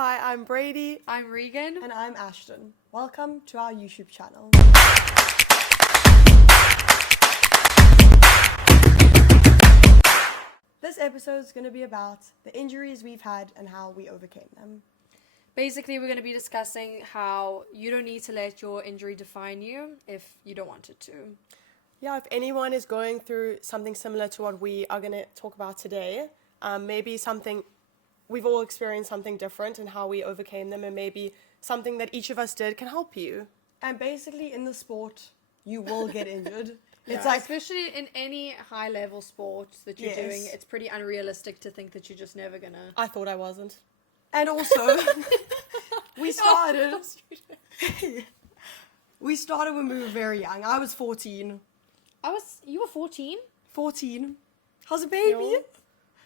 Hi, I'm Brady. I'm Regan. And I'm Ashton. Welcome to our YouTube channel. This episode is going to be about the injuries we've had and how we overcame them. Basically, we're going to be discussing how you don't need to let your injury define you if you don't want it to. Yeah, if anyone is going through something similar to what we are going to talk about today, maybe something, we've all experienced something different and how we overcame them, and maybe something that each of us did can help you. And basically in the sport, you will get injured. It's like, especially in any high level sport that you're Yes. doing, it's pretty unrealistic to think that you're just never gonna. I thought I wasn't. And also, we started when we were very young. I was 14. You were 14? 14. How's a baby? No.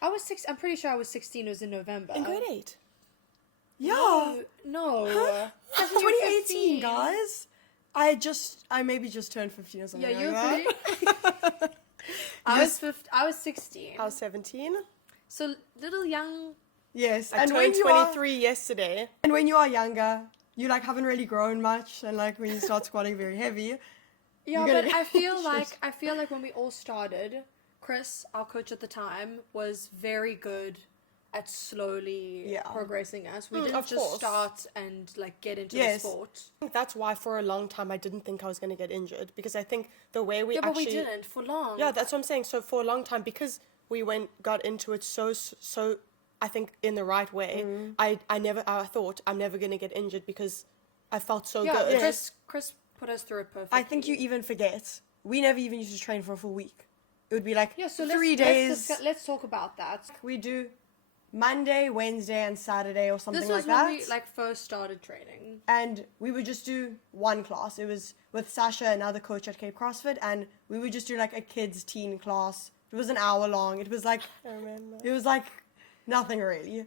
I was 6. I'm pretty sure I was 16. It was in November. In grade 8. Yeah. No. Huh? I think you were 2018, 15. guys. I maybe just turned 15 or something. Yeah, you're like pretty. that. I was 16. I was 17. So little young. Yes, I and turned when you 23 yesterday. And when you are younger, you like haven't really grown much, and like when you start squatting very heavy. Yeah, You're but gonna I feel get like when we all started, Chris, our coach at the time, was very good at slowly progressing us. We didn't of just course. start and like get into Yes. the sport. I think that's why for a long time I didn't think I was going to get injured, because I think the way we Yeah, actually... but we didn't for long. Yeah, that's what I'm saying. So for a long time, because we got into it so I think in the right way, I thought I'm never going to get injured because I felt so Yeah, good. Chris put us through it perfectly. I think you even forget. We never even used to train for a full week. It would be like so 3 days. Let's talk about that. We do Monday, Wednesday, and Saturday or something This was like that. when we first started training. And we would just do one class. It was with Sasha, another coach at Cape CrossFit, and we would just do like a kids teen class. It was an hour long. It was like I remember. It was like nothing really.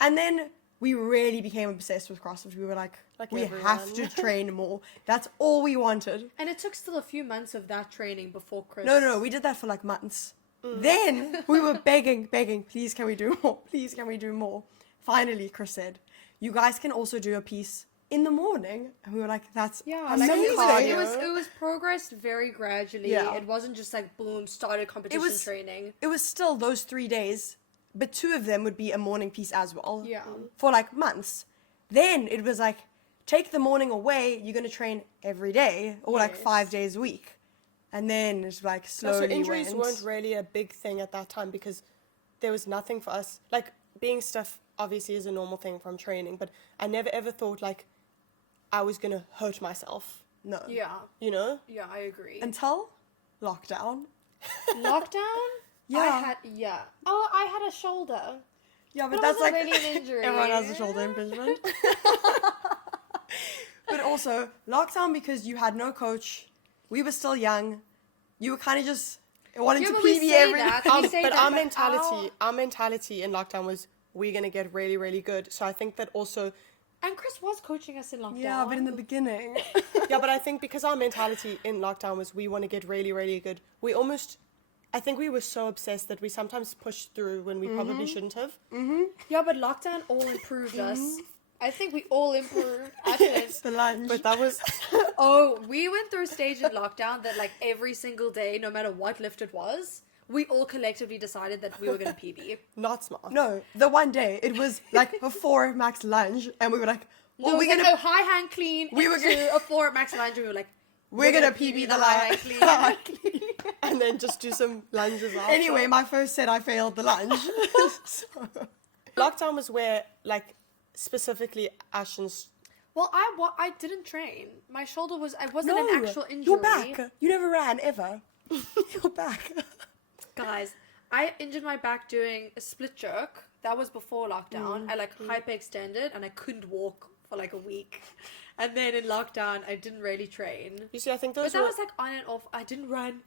And then we really became obsessed with CrossFit. We were like we everyone. have to train more. That's all we wanted. And it took still a few months of that training before Chris. No, we did that for like months. Then we were begging, please can we do more? Please can we do more? Finally, Chris said, you guys can also do a piece in the morning. And we were like, that's amazing. it was progressed very gradually. Yeah. It wasn't just like boom, started competition training. It was still those 3 days, but 2 of them would be a morning piece as well. Yeah. For like months. Then it was like, take the morning away, you're going to train every day or like 5 days a week. And then it's like slowly So injuries weren't really a big thing at that time because there was nothing for us. Like, being stiff obviously is a normal thing from training, but I never ever thought like I was going to hurt myself. No. Yeah. You know? Yeah, I agree. Until lockdown. Lockdown? Yeah. I had a shoulder. Yeah, but It that's wasn't like really an injury. everyone has a shoulder impingement. But also lockdown because you had no coach. We were still young. You were kind of just wanting to but we PB say every. that. But our mentality in lockdown was we're going to get really, really good. So I think that also... And Chris was coaching us in lockdown. Yeah, but in the beginning. Yeah, but I think because our mentality in lockdown was we want to get really, really good, I think we were so obsessed that we sometimes pushed through when we probably shouldn't have. Yeah, but lockdown all improved us. I think we all improved at it. The lunch. But that was... Oh, we went through a stage in lockdown that like every single day, no matter what lift it was, we all collectively decided that we were going to PB. Not smart. No, the one day it was like a 4 max lunge, and we were like, No, we're it was gonna like a high hand clean We were into a 4 at max lunge, and we were like, we're gonna PB the high hand clean. And then just do some lunges after. Anyway, my first set I failed the lunge. So. Lockdown was where, like, specifically Ashton's... Well, I didn't train. My shoulder wasn't an actual injury. You're back. You never ran ever. You're back. Guys, I injured my back doing a split jerk. That was before lockdown. I hyperextended and I couldn't walk for like a week. And then in lockdown, I didn't really train. You see, I think But those that were... was like on and off. I didn't run.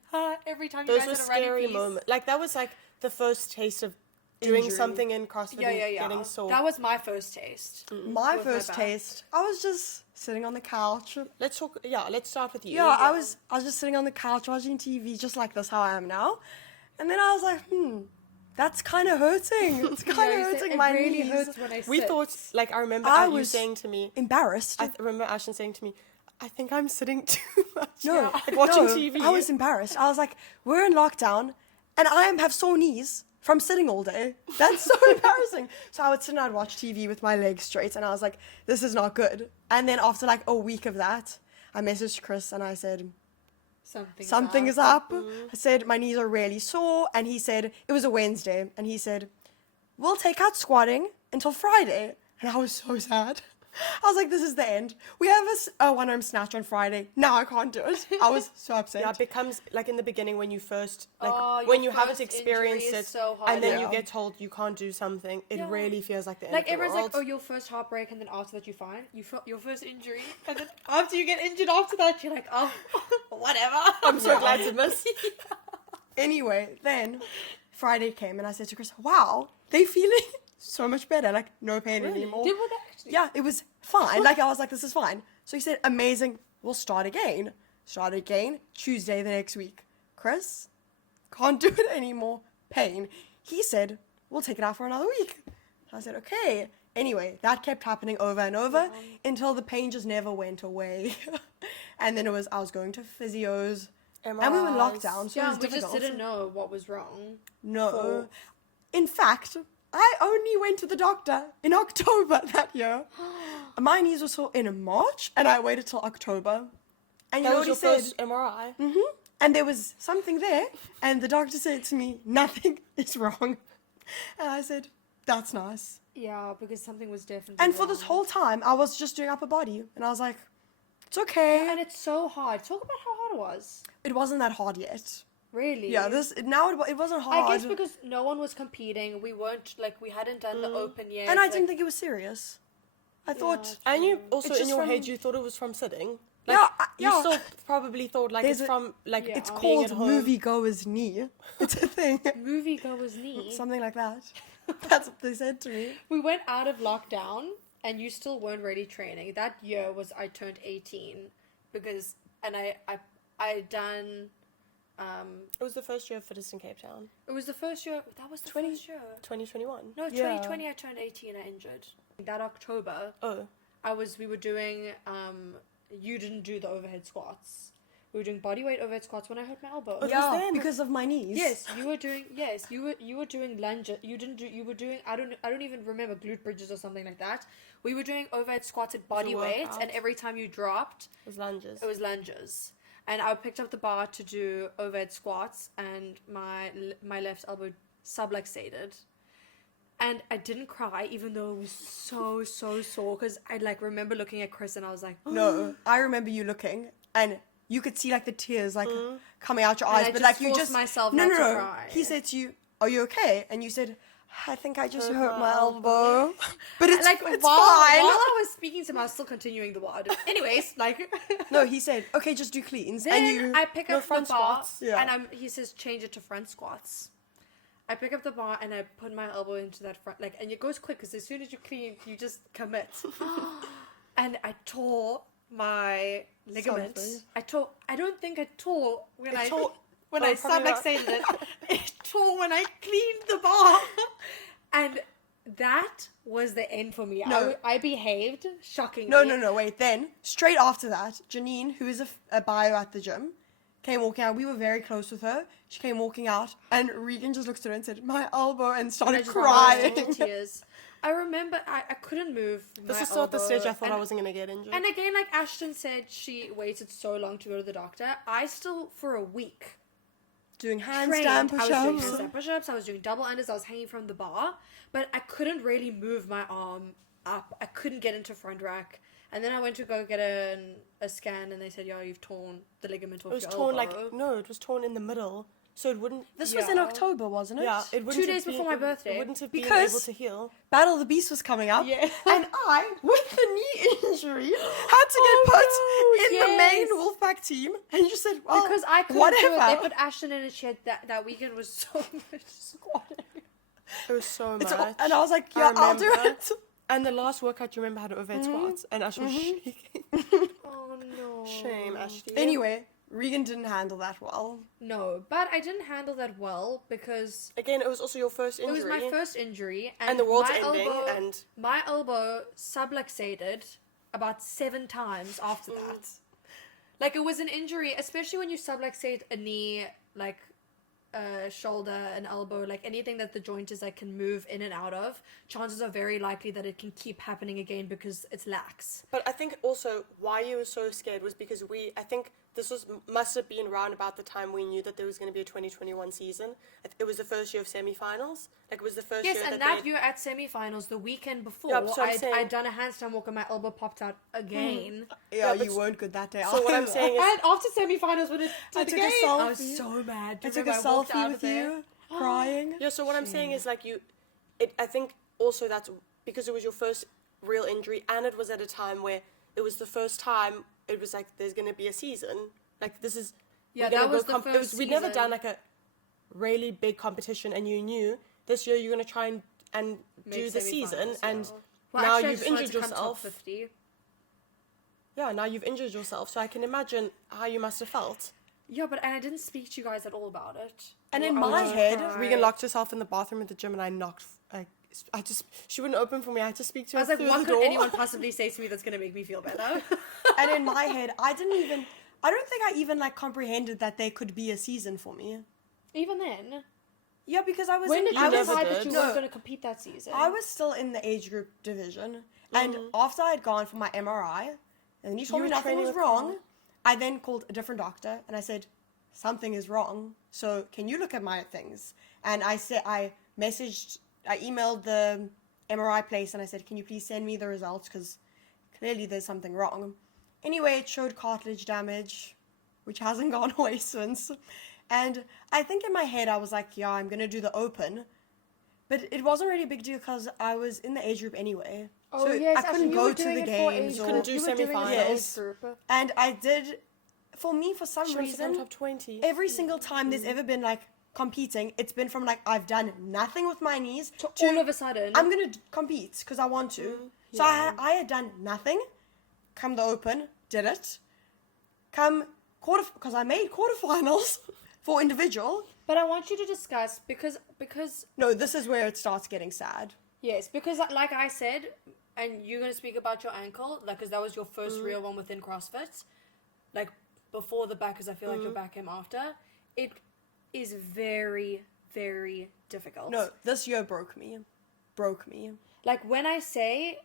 Every time you Those guys were had a running scary piece. moments. Like, that was like the first taste of doing Injury. something in CrossFit Yeah. and getting sore. That was my first taste. My With my first back. taste, I was just sitting on the couch. Let's start with you. Yeah, I was just sitting on the couch watching TV, just like this, how I am now. And then I was like, That's kind of hurting. It's kind of hurting my It really knees. hurts when I sit. We thought, like, I remember I you was saying to me, Embarrassed. I remember Ashton saying to me, I think I'm sitting too much. No, Like watching no, TV. I was embarrassed. I was like, we're in lockdown, and I have sore knees from sitting all day. That's so embarrassing. So I would sit and I'd watch TV with my legs straight, and I was like, this is not good. And then after like a week of that, I messaged Chris and I said, something is up. I said, my knees are really sore. And he said, it was a Wednesday. And he said, we'll take out squatting until Friday. And I was so sad. I was like, this is the end. We have a one-arm snatch on Friday. Now I can't do it. I was so upset. Yeah, it becomes like in the beginning when you first, like Oh, when your you haven't first experienced injury it, is so hard. and then Yeah. you get told you can't do something, it Yeah. really feels like the end Like of the everyone's world. like, oh, your first heartbreak, and then after that you're fine. You felt your first injury, and then after you get injured after that, you're like, oh, whatever. I'm so glad to miss. Anyway, then Friday came and I said to Chris, wow, they feeling so much better. Like, no pain anymore. Did what actually? Yeah, it was fine. Like, I was like, this is fine. So he said, amazing, we'll start again. Start again, Tuesday the next week. Chris, can't do it anymore. Pain. He said, we'll take it out for another week. I said, okay. Anyway, that kept happening over and over until the pain just never went away. And then I was going to physios. And we were in MRIs. lockdown, so it Yeah, was we difficult. just didn't know what was wrong. No. In fact, I only went to the doctor in October that year. My knees were sore in March, and I waited till October. And you That know was what he your said? first MRI. And there was something there, and the doctor said to me, nothing is wrong. And I said, that's nice. Yeah, because something was definitely And for this wrong. whole time, I was just doing upper body. And I was like, it's okay. And it's so hard. Talk about how hard it was. It wasn't that hard yet. Really? Yeah, it wasn't hard. I guess because no one was competing. We weren't, like, we hadn't done the open yet. And I like- didn't think it was serious. I thought... And you also It's in just your from- head you thought it was from sitting. Yeah, You yeah. still probably thought like There's it's a- from like Yeah. It's being called at home. moviegoer's knee. It's a thing. Moviegoer's knee. Something like that. That's what they said to me. We went out of lockdown, and you still weren't really training. That year was I turned 18 because, and I done. It was the first year of Fittest in Cape Town, It was the first year. That was the 20 first year. 2021. No, Yeah. 2020. I turned 18. I injured. That October, Oh, we were doing. You didn't do the overhead squats. We were doing bodyweight overhead squats when I hurt my elbow. It was Yeah, then. because of my knees. Yes, you were doing. Yes, you were doing lunges. You didn't do. You were doing. I don't even remember glute bridges or something like that. We were doing overhead squats at body weight, workout. and every time you dropped, it was lunges. it was lunges. And I picked up the bar to do overhead squats, and my left elbow subluxated. And I didn't cry, even though it was so sore. Because I like remember looking at Chris, and I was like, No, I remember you looking, and you could see like the tears like coming out your And eyes, I but just like you forced just myself no, not no, to no. cry. He said to you, "Are you okay?" And you said, "I think I just Hurt hurt my my elbow." But it's like it's while fine. I was speaking to him, I was still continuing the word. Anyways, like. No, he said, "Okay, just do cleans." Then and you I pick No, up the front bar, squats. Yeah. and he says change it to front squats. I pick up the bar and I put my elbow into that front, like, and it goes quick because as soon as you clean, you just commit. And I tore my ligament. Sorry. I don't think I tore when I tore- when oh, I probably not. subluxated it. It tore when I cleaned the bar, and that was the end for me. No. I behaved shockingly. No, wait. Then, straight after that, Janine, who is a bio at the gym, came walking out. We were very close with her. She came walking out, and Regan just looked at her and said, "My elbow," and And I started just crying. burst into tears. I remember I couldn't move. This my is still at the stage I elbow, thought I and- wasn't gonna get injured. And again, like Ashton said, she waited so long to go to the doctor. I still, for a week, Doing trained. handstand I was doing push-ups. handstand push-ups. I was doing double unders. I was hanging from the bar, but I couldn't really move my arm up. I couldn't get into front rack. And then I went to go get a scan, and they said, "Yeah, you've torn the ligament off it was your torn elbow." it was torn in the middle, so it wouldn't. This was in Yeah. October, wasn't it? Yeah, it wouldn't 2 have days been- before my birthday. It wouldn't have been Because- able to heal. Battle of the Beast was coming up. Yeah. And I, with the knee injury, had to get put in the main yes. Wolfpack team. And you said, well, Because I couldn't whatever. do it. They put Ashton in a shed. That weekend was so much squatting. It was so much. It's all- and I was like, I yeah, I'll do remember. it. And the last workout, you remember, had overhead squats, and Ash was shaking. Oh no. Shame, Ashley. Anyway, Regan didn't handle that well. No, but I didn't handle that well because Again, it was also your first it injury. was my first injury, and the world's my ending, elbow, and my elbow subluxated about 7 times after that. Like, it was an injury, especially when you subluxate a knee, like a shoulder, an elbow, like anything that the joint is like can move in and out of. Chances are very likely that it can keep happening again because it's lax. But I think also why you were so scared was because I think this must have been around about the time we knew that there was going to be a 2021 season. It was the first year of semi-finals. Like, it was the first year Yes, and that year at semi-finals, the weekend before, Yeah, so I'm saying- I'd done a handstand walk and my elbow popped out again. Yeah, but you weren't good that day. So what I'm either. saying is, And after semi-finals, when it I did took a again, selfie. I was so mad. Do I you took a remember I walked selfie out with of there? you, crying. yeah. So what I'm saying is like I think also that's because it was your first real injury, and it was at a time where it was the first time it was like there's going to be a season. Like, this is Yeah, we're gonna that was go the first we'd never season. done like a really big competition, and you knew this year you're going to try and do Make the season, semi-finals, and yeah. Well, now actually, I you've just wanted injured to come top yourself. 50. Yeah, now you've injured yourself, so I can imagine how you must have felt. Yeah, but and I didn't speak to you guys at all about it. And in I my was head, crying. Regan locked herself in the bathroom at the gym, and she wouldn't open for me. I had to speak to I her was like, through what the could door. anyone possibly say to me that's going to make me feel better? and in my head, I don't think I even like comprehended that there could be a season for me. Even then. Yeah, because I was When in, did you I was, decide never that you did. weren't No. going to compete that season? I was still in the age group division, and after I had gone for my MRI, and he told You me were nothing training was with wrong, Carl? I then called a different doctor and I said, something is wrong. So can you look at my things? And I emailed the MRI place and I said, can you please send me the results because clearly there's something wrong. Anyway, it showed cartilage damage, which hasn't gone away since. And I think in my head I was like, yeah, I'm gonna do the open. But it wasn't really a big deal because I was in the age group anyway. Oh, so yes, I couldn't actually, you go were to doing the it for games. age Or, couldn't do you were doing it for semi-finals. age group. and I did, for me, for some She wants to come reason, top 20. every single time there's ever been like competing, it's been from like I've done nothing with my knees To all of a sudden. I'm gonna compete because I want to. So I had done nothing. Come the open, did it. Come because I made quarterfinals for individual. But I want you to discuss because No, this is where it starts getting sad. yes, because like I said, and you're gonna speak about your ankle, like because that was your first real one within CrossFit, like before the back, because I feel like your back came after. It is very, very difficult. No, this year broke me. Broke me. Like when I say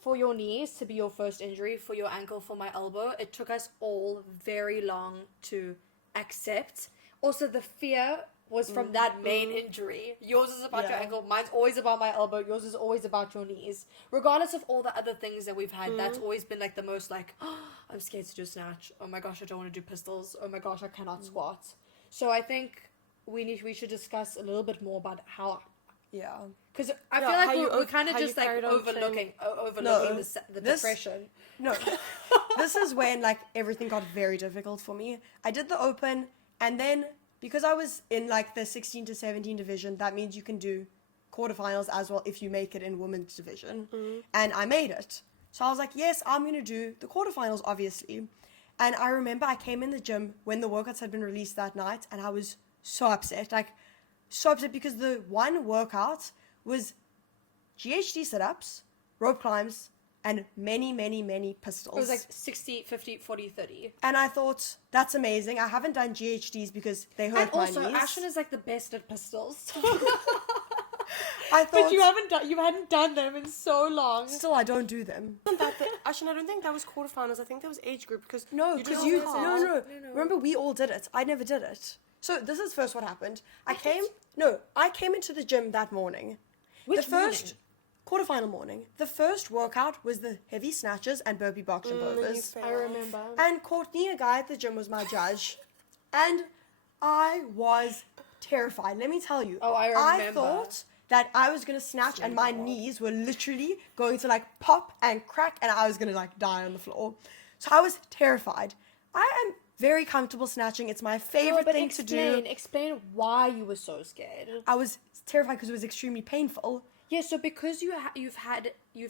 for your knees to be your first injury, for your ankle, for my elbow, it took us all very long to accept. Also, the fear was from that main injury. Yours is about your Yeah. ankle, mine's always about my elbow, yours is always about your knees. Regardless of all the other things that we've had, that's always been like the most like, oh, I'm scared to do snatch. Oh my gosh, I don't want to do pistols. Oh my gosh, I cannot squat. So I think we should discuss a little bit more about how. Yeah. Because I Yeah, feel like how you we're kind of how you just like carried on overlooking No, the this- depression. No, this is when like everything got very difficult for me. I did the open, and then because I was in like the 16 to 17 division, that means you can do quarterfinals as well if you make it in women's division. And I made it. So I was like, yes, I'm gonna do the quarterfinals, obviously. And I remember I came in the gym when the workouts had been released that night, and I was so upset, because the one workout was GHD sit-ups, rope climbs, and many, many, many pistols. It was like 60, 50, 40, 30. And I thought, that's amazing. I haven't done GHDs because they hurt And also, my knees. Ashen is like the best at pistols. I thought, But you hadn't done them in so long. still, I don't do them. Actually, I don't think that was quarterfinals. I think that was age group because No, you because did you, all no, this. no, remember we all did it. I never did it. So this is first what happened. I came into the gym that morning. Which the first quarterfinal morning. The first workout was the heavy snatches and burpee box jump overs. I remember. And Courtney, a guy at the gym, was my judge. And I was terrified. Let me tell you. Oh, I I remember. thought that I was going to snatch and my knees were literally going to like pop and crack and I was going to like die on the floor. So I was terrified. I am very comfortable snatching. It's my favorite but thing to do. explain why you were so scared. I was terrified because it was extremely painful. Yeah, so because you've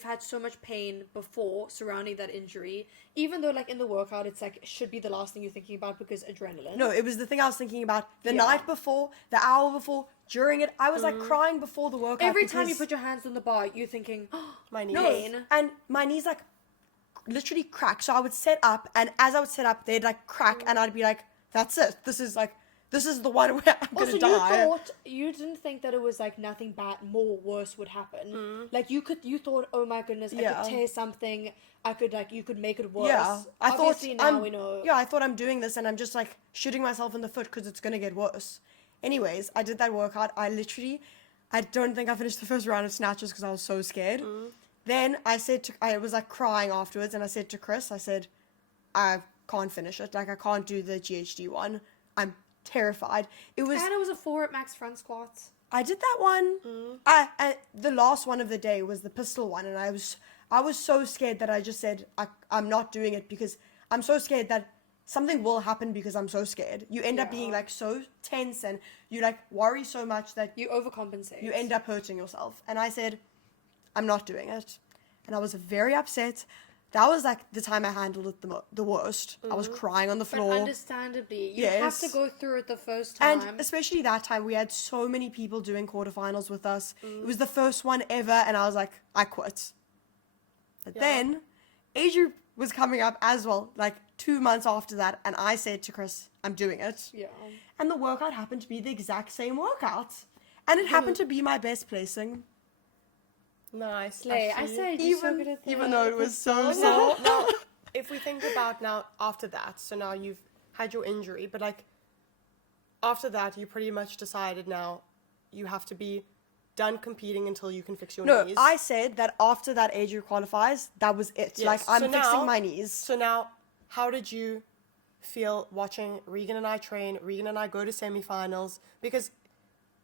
had so much pain before surrounding that injury, even though like in the workout it's like it should be the last thing you're thinking about because adrenaline. No, it was the thing I was thinking about the Yeah. night before, the hour before, during it. I was like crying before the workout. Every time you because- put your hands on the bar, you're thinking, My knees. No, pain. and my knees like literally crack. So I would set up, and as I would set up, they'd like crack, and I'd be like, "That's it. This is the one where I'm Also, gonna die." you didn't think that it was like nothing bad, more worse would happen. Like you thought, oh my goodness, I Yeah. could tear something. You could make it worse. Yeah, I Obviously thought now we know. Yeah, I thought I'm doing this, and I'm just like shooting myself in the foot because it's gonna get worse. Anyways, I did that workout. I don't think I finished the first round of snatches because I was so scared. Then I was like crying afterwards, and I said to Chris, I said, I can't finish it. Like I can't do the GHD one. I'm terrified. It was. And it was a 4 at max front squats. I did that one. The last one of the day was the pistol one, and I was so scared that I just said I'm not doing it because I'm so scared that something will happen because I'm so scared. You end up being like so tense, and you like worry so much that You overcompensate. you end up hurting yourself. And I said, I'm not doing it, and I was very upset. That was like the time I handled it the worst. I was crying on the But floor. understandably, you have Yes. to go through it the first time. And especially that time, we had so many people doing quarterfinals with us. It was the first one ever, and I was like, I quit. But then, Adrian was coming up as well, like 2 months after that, and I said to Chris, I'm doing it. Yeah. And the workout happened to be the exact same workout. And it happened to be my best placing. Nice. Slay. I actually. said you're so good at Even that. though it was so Now, sad. now, if we think about now after that, so now you've had your injury, but like after that, you pretty much decided now you have to be done competing until you can fix your No, knees. I said that after that Adrian qualifies, that was it. Yes, Like, I'm so fixing now- my knees. So now, how did you feel watching Regan and I train, Regan and I go to semifinals? Because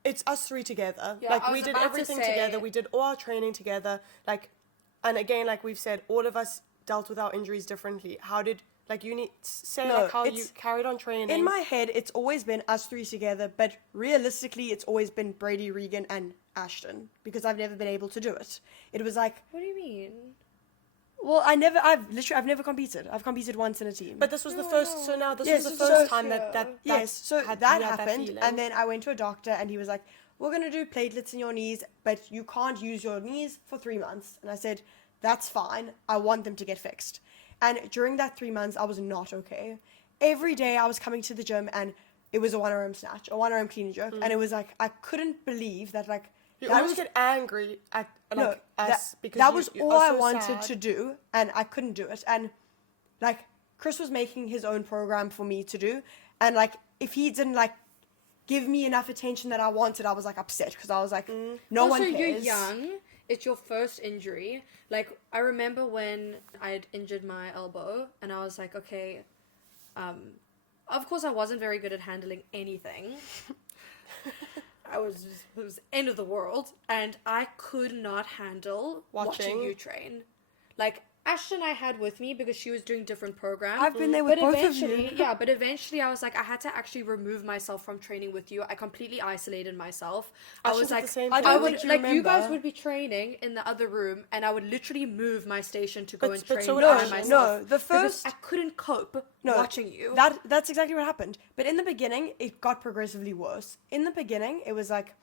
it's us three together. Yeah, like I we was did about to everything say- together. We did all our training together. Like, and again, like we've said, all of us dealt with our injuries differently. How did like you need say No, like how you it's- carried on training? In my head, it's always been us three together, but realistically, it's always been Brady, Regan, and Ashton because I've never been able to do it. It was like, What do you mean? well, I've never competed. I've competed once in a team. but this was the first. So now this Yes, was the so- first time that yes, guys so had, that you had happened, feeling. and then I went to a doctor, and he was like, "We're gonna do platelets in your knees, but you can't use your knees for 3 months." And I said, "That's fine. I want them to get fixed." And during that 3 months, I was not okay. Every day I was coming to the gym, and it was a 1 RM snatch, a 1 RM clean and jerk, and it was like I couldn't believe that like you that always was get angry at like no, us that, because that you- was you all are I so wanted sad. to do, and I couldn't do it. And like Chris was making his own program for me to do, and like if he didn't like give me enough attention that I wanted, I was like upset because I was like, no also, one cares. you're young. It's your first injury. Like, I remember when I had injured my elbow, and I was like, okay, of course I wasn't very good at handling anything. It was end of the world, and I could not handle watching Watching. you train. Like, Ashton I had with me because she was doing different programs. I've been there with but both of you. eventually, yeah, but eventually I was like, I had to actually remove myself from training with you. I completely isolated myself. I Ashton was did like, the same I thing. don't would think you like you guys remember. would be training in the other room, and I would literally move my station to go But- and but train so would by Ashton. myself. No, the because first- I couldn't cope watching you. That's exactly what happened. But in the beginning, it got progressively worse. In the beginning, it was like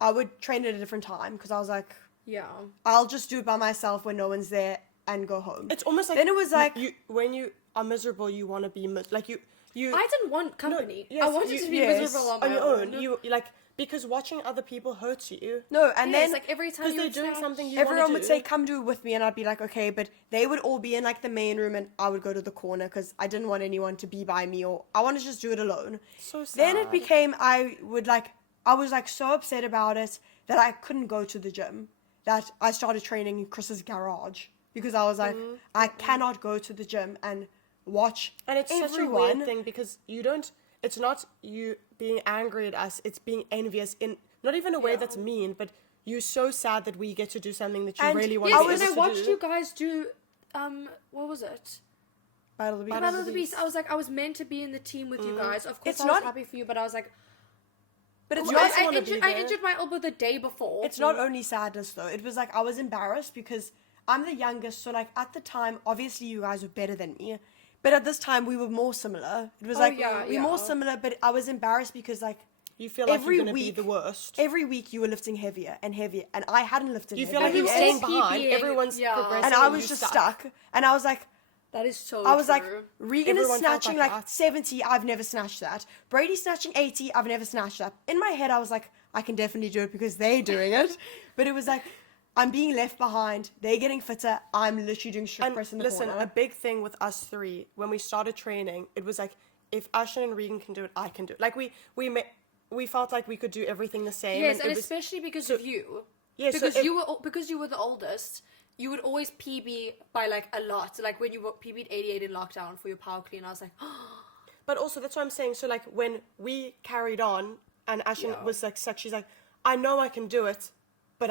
I would train at a different time because I was like, yeah, I'll just do it by myself when no one's there and go home. It's almost like then it was like you when you are miserable, you want to be like you. I didn't want company. yes, I wanted you- to be yes, miserable on my your own. You like because watching other people hurts you. no, and Yeah, then it's like every time Because you they're would doing snatch- something you everyone wanna would do. say, "Come do it with me," and I'd be like, "Okay," but they would all be in like the main room, and I would go to the corner because I didn't want anyone to be by me, or I wanted to just do it alone. So Then it sad. became I was like so upset about it that I couldn't go to the gym. That I started training in Chris's garage because I was like, I cannot go to the gym and watch And it's such a everyone. weird thing because you don't. It's not you being angry at us. It's being envious in not even a way that's mean, but you're so sad that we get to do something that you And really want Yes, to be when I able to watched do. you guys do, what was it? Battle of the Beast. Battle of the Beast. I was like, I was meant to be in the team with you guys. Of course, It's I was not- happy for you, but I was like, But it's You I, also I, wanna injured, be I there. injured my elbow the day before. It's not only sadness though. It was like I was embarrassed because I'm the youngest, so like at the time, obviously you guys were better than me, but at this time we were more similar. It was Oh, like yeah, we're yeah. more similar, but I was embarrassed because like You feel like every you're gonna week, be the worst. every week you were lifting heavier and heavier, and I hadn't lifted. You heavy feel like we you're were staying all behind. PBing, Everyone's yeah. progressing, and I was you just stuck. And I was like, That is so I was true. like, Regan is Everyone felt snatching like like that. 70. I've never snatched that. Brady's snatching 80. I've never snatched that. In my head, I was like, I can definitely do it because they're doing it. But it was like, I'm being left behind. They're getting fitter. I'm literally doing strict And press in the listen, corner. a big thing with us three when we started training, it was like if Ashton and Regan can do it, I can do it. Like we felt like we could do everything the same. yes, and it was, especially because so- of you. Yeah, so because it- you were the oldest. You would always PB by like a lot. So, like when you were PB'd 88 in lockdown for your power clean, I was like, But also that's what I'm saying. So like when we carried on and Ashton Yeah. was like stuck, she's like, I know I can do it, but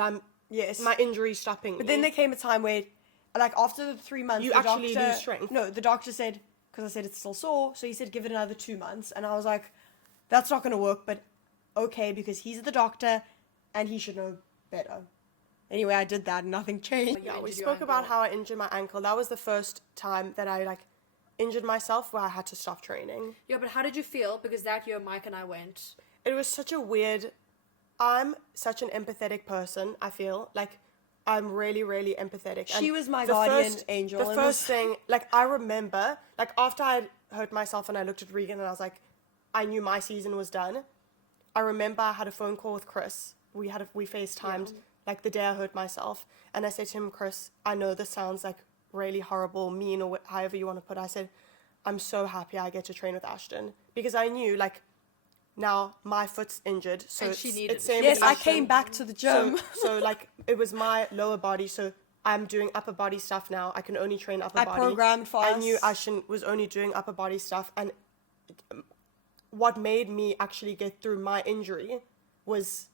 Yes. my injury's stopping But me. then there came a time where, like, after the 3 months, You the actually doctor, lose strength. No, the doctor said, because I said it's still sore, so he said give it another 2 months. And I was like, that's not going to work, but okay, because he's the doctor and he should know better. Anyway, I did that and nothing changed. Yeah, You we injured your spoke about ankle. how I injured my ankle. That was the first time that I like injured myself where I had to stop training. yeah, but how did you feel? Because that year Mike and I went. It was such a weird. I'm such an empathetic person. I feel like I'm really, really empathetic. She was my the guardian angel The in first this. thing, like I remember, like after I hurt myself and I looked at Regan and I was like, I knew my season was done. I remember I had a phone call with Chris. We FaceTimed like the day I hurt myself, and I said to him, Chris, I know this sounds like really horrible, mean, or however you want to put it. I said, I'm so happy I get to train with Ashton because I knew like now my foot's injured, so And it's, she needed it's it. same Yes, with I Ashton. came back to the gym. So like it was my lower body, so I'm doing upper body stuff now. I can only train upper I body. programmed for I us. knew Ashton was only doing upper body stuff, and what made me actually get through my injury was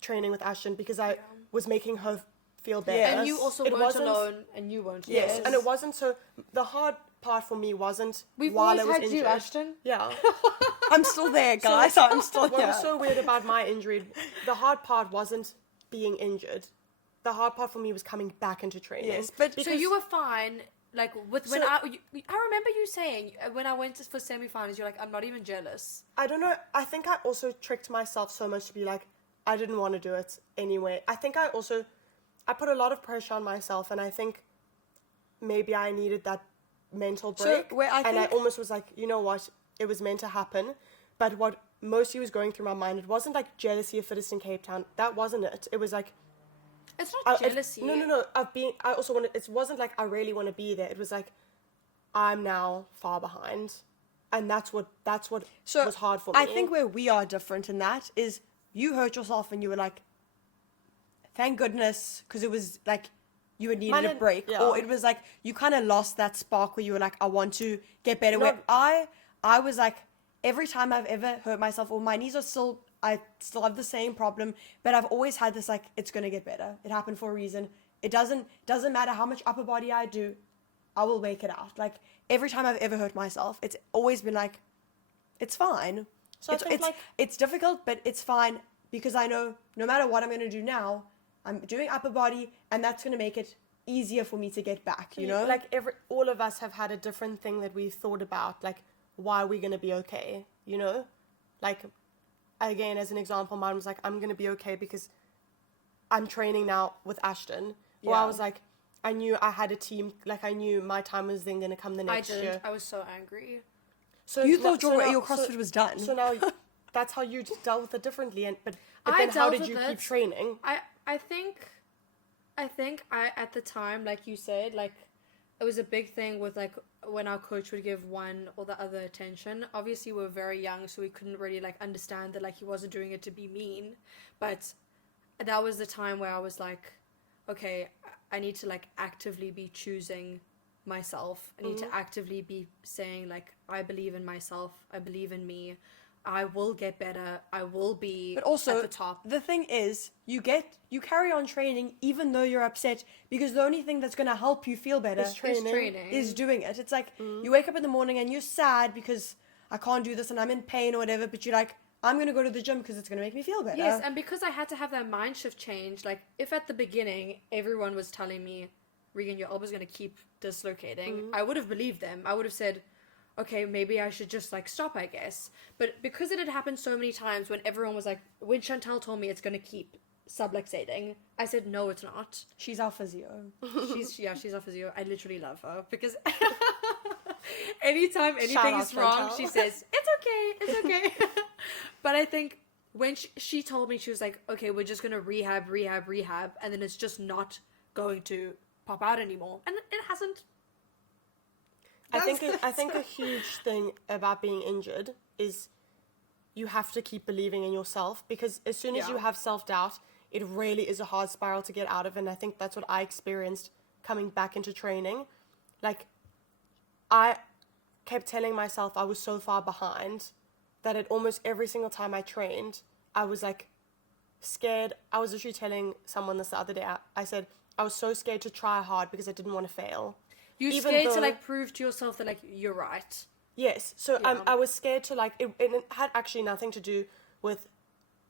training with Ashton because I was making her feel better. Yes. And you also It weren't wasn't- alone, and you weren't Yes, alone. and it wasn't so. The hard part for me wasn't We've while always I was had injured. you, Ashton. Yeah. I'm still there, guys. I'm still What here. was so weird about my injury, the hard part wasn't being injured. The hard part for me was coming back into training. Yes, but- So you were fine, like with when So- I remember you saying when I went for semi-finals, you're like, I'm not even jealous. I don't know. I think I also tricked myself so much to be like, I didn't want to do it anyway. I think I put a lot of pressure on myself, and I think maybe I needed that mental So, break. where I and I think- almost was like, you know what? It was meant to happen. But what mostly was going through my mind, it wasn't like jealousy of fittest in Cape Town. That wasn't it. It was like, It's not jealousy. No. I also wanted. It wasn't like I really want to be there. It was like, I'm now far behind, and that's what So was hard for me. I think where we are different in that is you hurt yourself and you were like, thank goodness, because it was like you had needed Mine a had- break, yeah. or it was like you kind of lost that spark where you were like, I want to get better. No. Where I was like, every time I've ever hurt myself, or my knees are still, I still have the same problem, but I've always had this like, it's gonna get better. It happened for a reason. It doesn't matter how much upper body I do, I will make it out. Like every time I've ever hurt myself, it's always been like, it's fine. So I it's, think, it's, like- it's difficult, but it's fine because I know no matter what I'm going to do now, I'm doing upper body, and that's going to make it easier for me to get back, you know? like all of us have had a different thing that we've thought about, like why we're gonna be okay, you know? Like again, as an example, mine was like, I'm gonna be okay because I'm training now with Ashton. Or I Yeah. was like, I knew I had a team, like I knew my time was then gonna come the I next didn't. year. I was so angry. So You no- thought so now- your CrossFit was done. So now that's how you dealt with it differently, but I then how dealt did with you it. keep training? I think I at the time, like you said, like it was a big thing with like when our coach would give one or the other attention. Obviously we were very young, so we couldn't really like understand that like he wasn't doing it to be mean. But that was the time where I was like, okay, I need to like actively be choosing myself. I need to actively be saying like, I believe in myself, I believe in me, I will get better, I will be But also, at the top. the thing is, you carry on training even though you're upset, because the only thing that's going to help you feel better Is training. is doing it. It's like you wake up in the morning and you're sad because I can't do this and I'm in pain or whatever, but you're like, I'm going to go to the gym because it's going to make me feel better. Yes, and because I had to have that mind shift change, like, if at the beginning everyone was telling me, Regan, your elbow's going to keep dislocating, I would have believed them. I would have said, okay, maybe I should just, like, stop, I guess. But because it had happened so many times when everyone was like, when Chantal told me it's going to keep subluxating, I said, no, it's not. She's our physio. She's our physio. I literally love her because anytime anything Shout is out, wrong, Chantal. she says, it's okay. But I think when she told me, she was like, okay, we're just going to rehab, and then it's just not going to pop out anymore. And it hasn't. I think a huge thing about being injured is you have to keep believing in yourself, because as soon as you have self-doubt, it really is a hard spiral to get out of. And I think that's what I experienced coming back into training. Like, I kept telling myself I was so far behind that at almost every single time I trained, I was like scared. I was literally telling someone this the other day. I said I was so scared to try hard because I didn't want to fail. You're Even scared to, though- like, prove to yourself that, like, you're right. Yes, so I was scared to, like, it had actually nothing to do with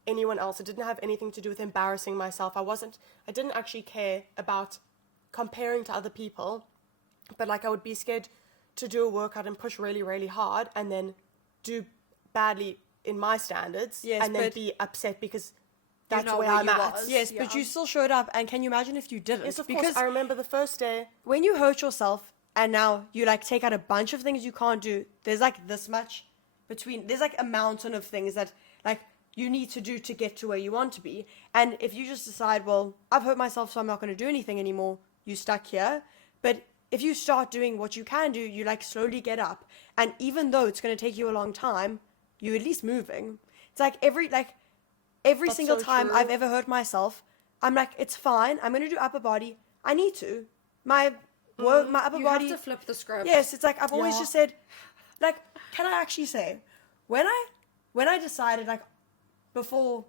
anyone else. It didn't have anything to do with embarrassing myself. I didn't actually care about comparing to other people, but, like, I would be scared to do a workout and push really, really hard and then do badly in my standards, Yes, and then but- be upset because that's not where where I'm you at. was. Yes, Yeah. but you still showed up, and can you imagine if you didn't? Yes, of because course. I remember the first day. when you hurt yourself and now you like take out a bunch of things you can't do, there's like this much between, there's like a mountain of things that like you need to do to get to where you want to be. And if you just decide, well, I've hurt myself, so I'm not going to do anything anymore, you stuck here. But if you start doing what you can do, you like slowly get up. And even though it's going to take you a long time, you're at least moving. It's like every That's single so time true. I've ever hurt myself, I'm like, it's fine. I'm going to do upper body. I need to. My upper You body. have to flip the script. Yes, it's like I've always Yeah. just said, like, can I actually say, when I decided, like, before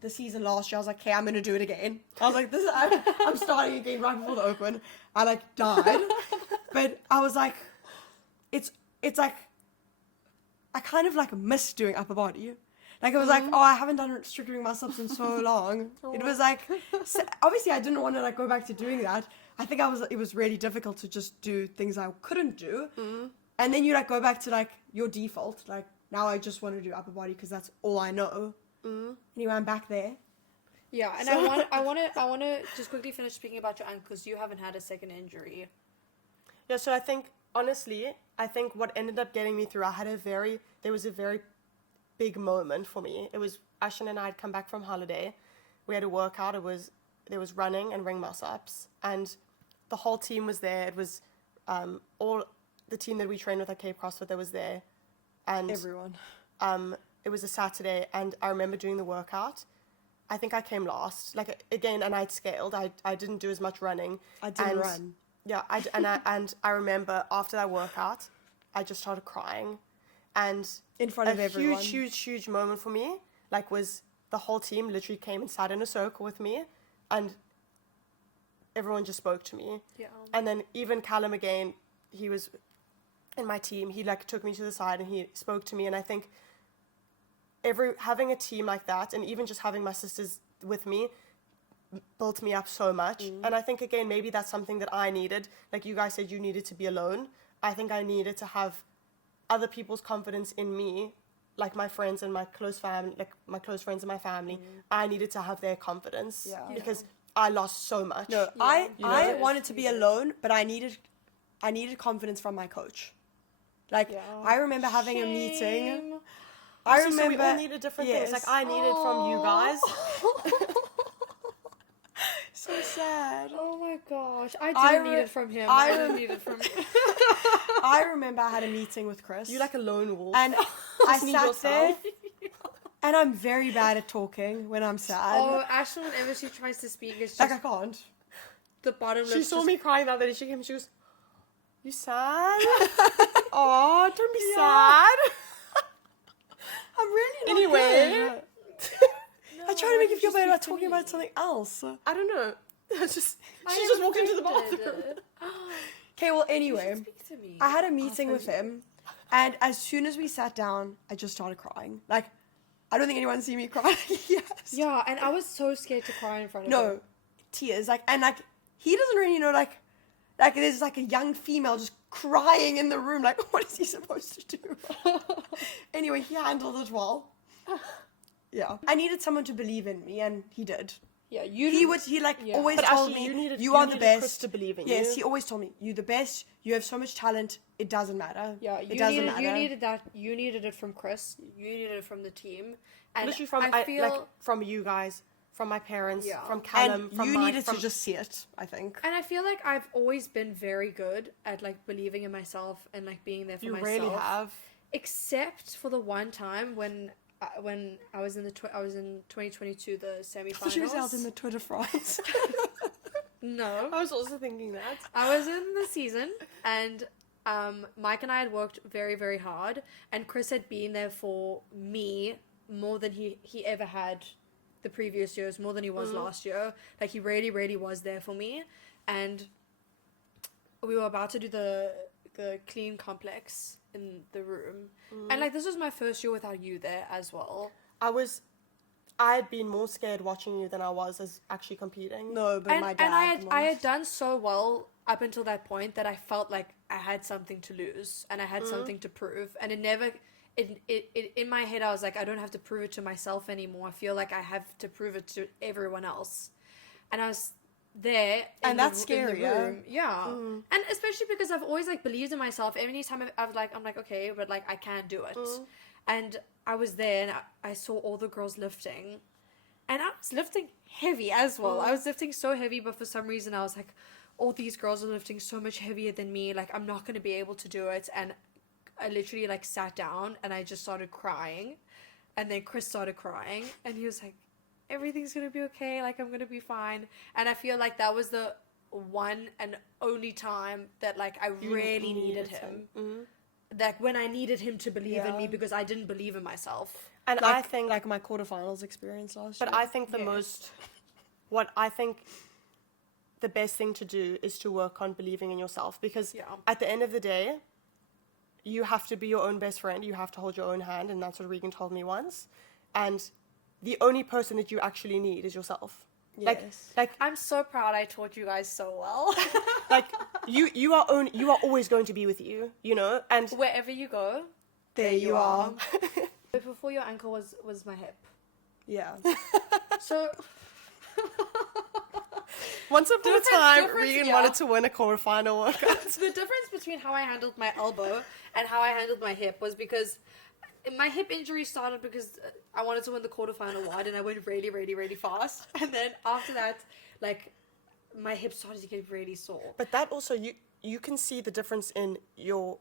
the season last year, I was like, okay, I'm gonna do it again. I was like, I'm starting again right before the open. I like died, but I was like, it's like I kind of like missed doing upper body. Like, it was like, oh, I haven't done stripping muscle-ups in so long. It was like, obviously I didn't want to like go back to doing that. I think it was really difficult to just do things I couldn't do. And then you like go back to like your default. Like, now I just want to do upper body because that's all I know. Anyway, I'm back there. Yeah, and I want to just quickly finish speaking about your ankle because you haven't had a second injury. Yeah, so I think, honestly, what ended up getting me through, there was a very big moment for me. It was Ashton and I had come back from holiday. We had a workout. There was running and ring muscle-ups, and the whole team was there. It was all the team that we trained with at Cape CrossFit that was there, and Everyone. it was a Saturday, and I remember doing the workout. I think I came last, like, again, and I'd scaled. I didn't do as much running. I didn't and, run. Yeah, and I remember after that workout, I just started crying, and In front of everyone. huge moment for me, like, was the whole team literally came and sat in a circle with me, and everyone just spoke to me. Yeah. And then even Callum again, he was in my team. He like took me to the side and he spoke to me. And I think having a team like that, and even just having my sisters with me, built me up so much. And I think again, maybe that's something that I needed. Like you guys said, you needed to be alone. I think I needed to have other people's confidence in me, like my friends and my close family, like my close friends and my family. I needed to have their confidence because I lost so much. No, Yeah. I wanted to be alone, but I needed confidence from my coach. Like, I remember having a meeting. Shame. I See, so remember we all needed different things. Like I needed from you guys. so sad. Oh my gosh. I I didn't re- need it from him. I I re- didn't need it from you. I remember I had a meeting with Chris. You like a lone wolf. and I Just need sat there, yourself. and I'm very bad at talking when I'm sad. Oh, Ashton, whenever she tries to speak, it's like just I can't. the bottom lip. She saw just- me crying the other day. She came. She goes, "You sad? Oh, don't be sad." I'm really not Anyway. good. I try to make you you feel just better by speak to talking me. about something else. I don't know. She I just am walked into the offended. bathroom. Okay, well, You anyway, should speak to me. I had a meeting with him, and as soon as we sat down, I just started crying. Like, I don't think anyone's seen me cry. Yes. Yeah, and I was so scared to cry in front of him. No, tears. Like, and like, he doesn't really know, like there's like a young female just crying in the room. Like, what is he supposed to do? Anyway, he handled it well. Yeah. I needed someone to believe in me, and he did. Yeah, He Yeah. always But told actually, me, you are the needed best. Chris to believe in Yes, you. he always told me, you're the best. You have so much talent. It doesn't matter. Yeah, it doesn't matter. you needed that. You needed it from Chris. You needed it from the team. And Literally from I feel like from you guys, from my parents, Yeah. from Callum, And from you Mike, needed from to just see it, I think. and I feel like I've always been very good at like believing in myself and like being there for you myself. really have. Except for the one time when I was in I was in 2022 the semifinals. She was out in the Tour de France. No, I was also thinking that. I was in the season, and Mike and I had worked very, very hard, and Chris had been there for me more than he ever had the previous years, more than he was last year. Like, he really, really was there for me, and we were about to do the clean complex in the room, and like, this was my first year without you there as well. I had been more scared watching you than I was as actually competing. No, but my dad. And I had done so well up until that point that I felt like I had something to lose and I had something to prove, and it never it in my head I was like, I don't have to prove it to myself anymore. I feel like I have to prove it to everyone else, and I was there And that's in the scary, yeah. room. Yeah. And especially because I've always like believed in myself. Every time I'm like okay, but like I can do it. And I was there and I saw all the girls lifting, and I was lifting heavy as well. I was lifting so heavy, but for some reason I was like, all these girls are lifting so much heavier than me, like I'm not going to be able to do it. And I literally like sat down and I just started crying, and then Chris started crying and he was like, everything's going to be okay, like I'm going to be fine. And I feel like that was the one and only time that like I really needed him. Like when I needed him to believe in me, because I didn't believe in myself. And like, I think like my quarterfinals experience last year. But I think what I think the best thing to do is to work on believing in yourself, because at the end of the day, you have to be your own best friend. You have to hold your own hand, and that's what Regan told me once. And the only person that you actually need is yourself. Yes. Like I'm so proud I taught you guys so well. like you are always going to be with you, you know, and Wherever you go, there you are. but before your ankle was my hip. Yeah. So once upon a time, difference, Regan wanted to win a quarterfinal workout. the difference between how I handled my elbow and how I handled my hip was because my hip injury started because I wanted to win the quarterfinal wide, and I went really, really, really fast. And then after that, like, my hip started to get really sore. But that also, you can see the difference in your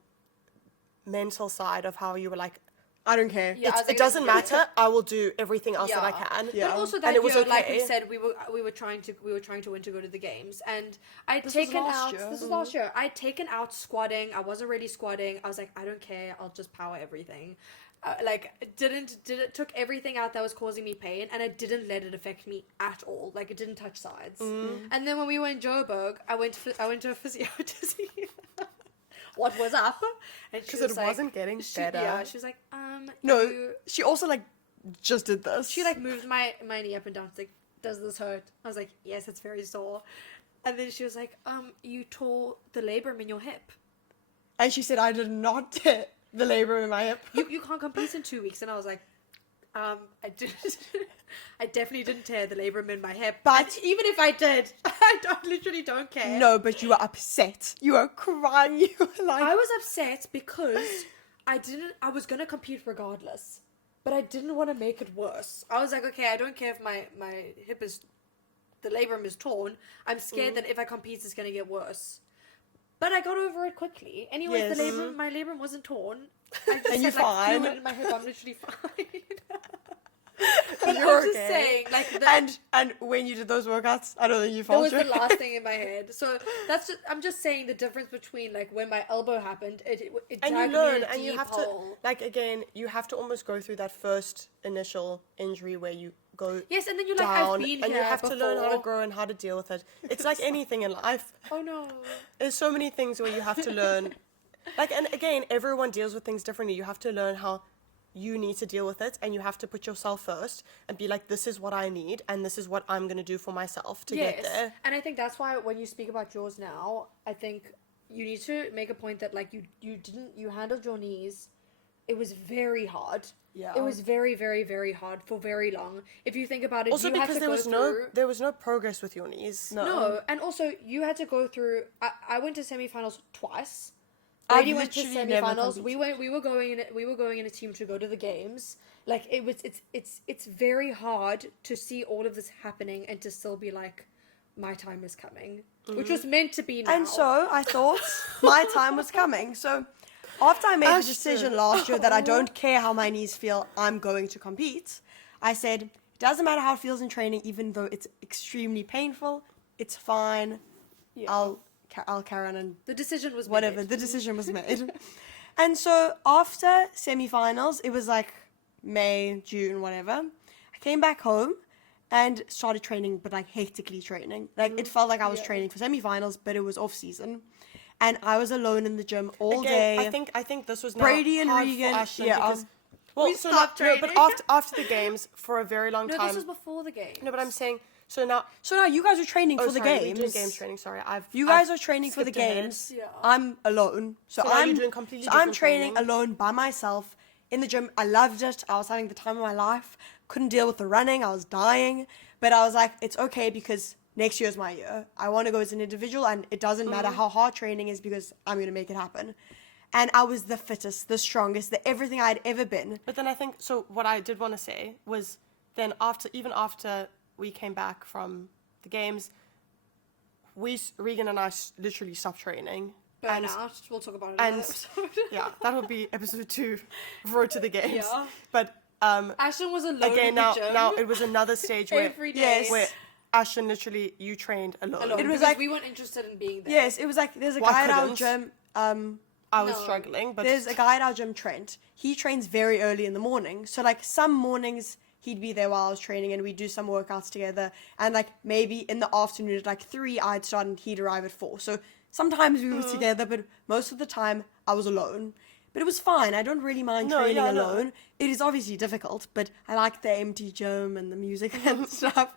mental side of how you were like, I don't care. Yeah, I was it like, doesn't matter. I will do everything else that I can. Yeah. But also that And it was year, like we okay. said, we were trying to win to go to the games, and I'd This was taken last out. year. This was last year. I'd taken out squatting. I wasn't really squatting. I was like, I don't care. I'll just power everything. Like took everything out that was causing me pain, and I didn't let it affect me at all. Like, it didn't touch sides. And then when we were in Joburg, I went to a physio to see what was up, and she 'Cause was it like, wasn't getting better. Yeah, she was like, No, you- she also like just did this. she like moved my knee up and down. She's like, does this hurt? I was like, yes, it's very sore. And then she was like, you tore the labrum in your hip. And she said, I did not tear the labrum in my hip. You can't compete in 2 weeks. And I was like, I didn't. I definitely didn't tear the labrum in my hip. But- And even if I did, literally don't care. No, but you were upset. You were crying. You were like, I was upset because I was gonna compete regardless, but I didn't want to make it worse. I was like, okay, I don't care if my hip is, the labrum is torn. I'm scared that if I compete, it's gonna get worse. But I got over it quickly. Anyways, Yes. my labrum wasn't torn. I just And you're had, like, fine. fluid in my hip. I'm literally fine. But I'm you're just okay. saying, like, and when you did those workouts, I don't think you that felt was the it. last thing in my head. So I'm just saying the difference between like when my elbow happened, it And you dragged me learn, in a and you deep have hole. to, like, again, you have to almost go through that first initial injury where you go Yes, and then you're like, down, I've been and here you have to learn how to before. grow and how to deal with it. It's like anything in life. Oh no. There's so many things where you have to learn. Like, and again, everyone deals with things differently. You have to learn how you need to deal with it, and you have to put yourself first and be like, this is what I need, and this is what I'm going to do for myself to get there. And I think that's why when you speak about yours now, I think you need to make a point that like you handled your knees. It was very hard. Yeah. It was very, very, very hard for very long. If you think about it, Also, you had because to there was no progress with your knees. No, and also you had to go through. I went to semifinals twice. I've Brady went to literally never semifinals. competed. We were going in a team to go to the games. Like it's very hard to see all of this happening and to still be like, my time is coming, which was meant to be now. And so I thought my time was coming. So after I made the decision last year that I don't care how my knees feel, I'm going to compete, I said, it doesn't matter how it feels in training, even though it's extremely painful, it's fine. Yeah. I'll carry on and The decision was whatever. made. The decision was made. And so after semifinals, it was like May, June, whatever. I came back home and started training, but like hectically training. Like it felt like I was training for semifinals, but it was off season. And I was alone in the gym all day. I think this was now Brady and hard Regan, for Ashton yeah. because, well, We so stopped no, but training. after the games for a very long No, time. this was before the game. No, but I'm saying so now. So now you guys are training for the sorry, games. we're doing games training. Sorry, You guys are training for the skipped ahead. games. Yeah. I'm alone. So So now I'm you're doing completely so I'm different training training. alone by myself in the gym. I loved it. I was having the time of my life. Couldn't deal with the running. I was dying. But I was like, it's okay because next year's my year. I want to go as an individual and it doesn't matter how hard training is because I'm going to make it happen. And I was the fittest, the strongest, the everything I'd ever been. But then I think so. What I did want to say was then after we came back from the games, Regan and I literally stopped training. Burnout. We'll talk about it. And in another episode. yeah, that would be episode 2, Road to the Games. Yeah. But Ashton was alone again in the now gym it was another stage where every day. Yes. where Ashton literally you trained alone. Alone, It was because like- we weren't interested in being there. Yes, it was like there's a Well, I guy at our couldn't. gym. I was No. struggling, but There's a guy at our gym, Trent. He trains very early in the morning. So, like, some mornings he'd be there while I was training and we'd do some workouts together. And, like, maybe in the afternoon at, like, 3, I'd start and he'd arrive at 4. So, sometimes we were together, but most of the time I was alone. But it was fine. I don't really mind No, training yeah, no. alone. It is obviously difficult, but I like the empty gym and the music and stuff.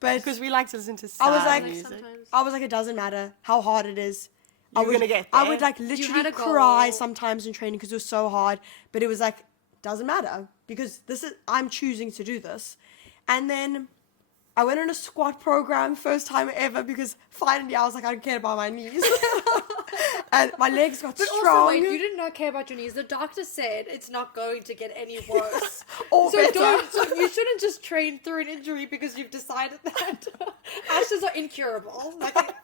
But because we like to listen to sad I was like, music. Sometimes. it doesn't matter how hard it is. You're gonna get I there. would like had literally a cry goal. sometimes in training because it was so hard. But it was like, doesn't matter because I'm choosing to do this. And then I went on a squat program, first time ever, because finally I was like, I don't care about my knees. And my legs got But strong. also, wait, you did not care about your knees. The doctor said it's not going to get any worse. Or so better. so you shouldn't just train through an injury because you've decided that. Ashes are incurable. Like,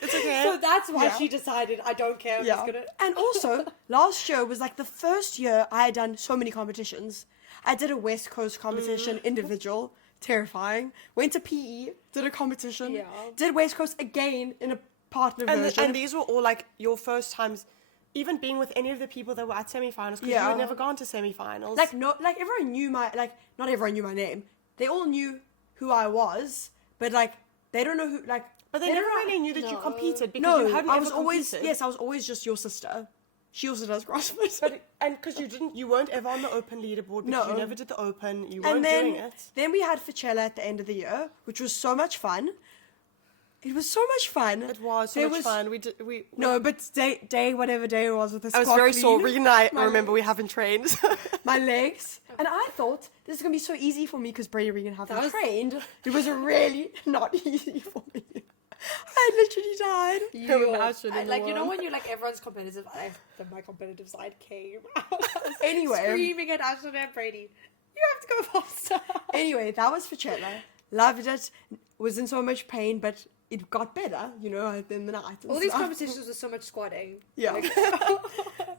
It's okay. so that's why Yeah. she decided, I don't care. I'm Yeah. just gonna. And also, last year was like the first year I had done so many competitions. I did a West Coast competition, individual, terrifying. Went to PE, did a competition. Yeah. Did West Coast again in a partner version. and these were all like your first times, even being with any of the people that were at semifinals, because you Yeah. had never gone to semifinals. like everyone knew my not everyone knew my name. They all knew who I was, but like they don't know who like. but they never really knew that you No. competed because No, you hadn't I was ever always competed. I was always just your sister. She also does CrossFit. But because you weren't ever on the open leaderboard because No. you never did the open. You and weren't then doing it. then we had Facella at the end of the year, which was so much fun. It was so much fun. It was so There much fun. We No, but day whatever day it was with the I was squat very clean, sore. Regan and I My remember we haven't trained. my legs, and I thought this is gonna be so easy for me because Brady and Regan haven't That was- trained. It was really not easy for me. I literally died. You imagine in the like, you know world. when you're like, everyone's competitive. My competitive side came out. Anyway. Screaming at Ashton and Brady. You have to go faster. Anyway, that was Facella. Loved it. Was in so much pain, but it got better, in the night. and All these stuff. competitions were so much squatting. Yeah. Like, Karen